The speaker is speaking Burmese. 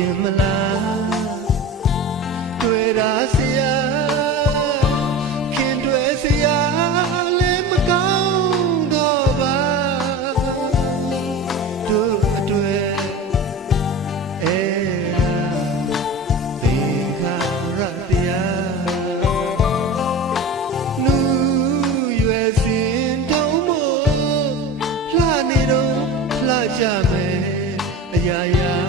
in my life. နေတော့လှကြမယ်အရာရာ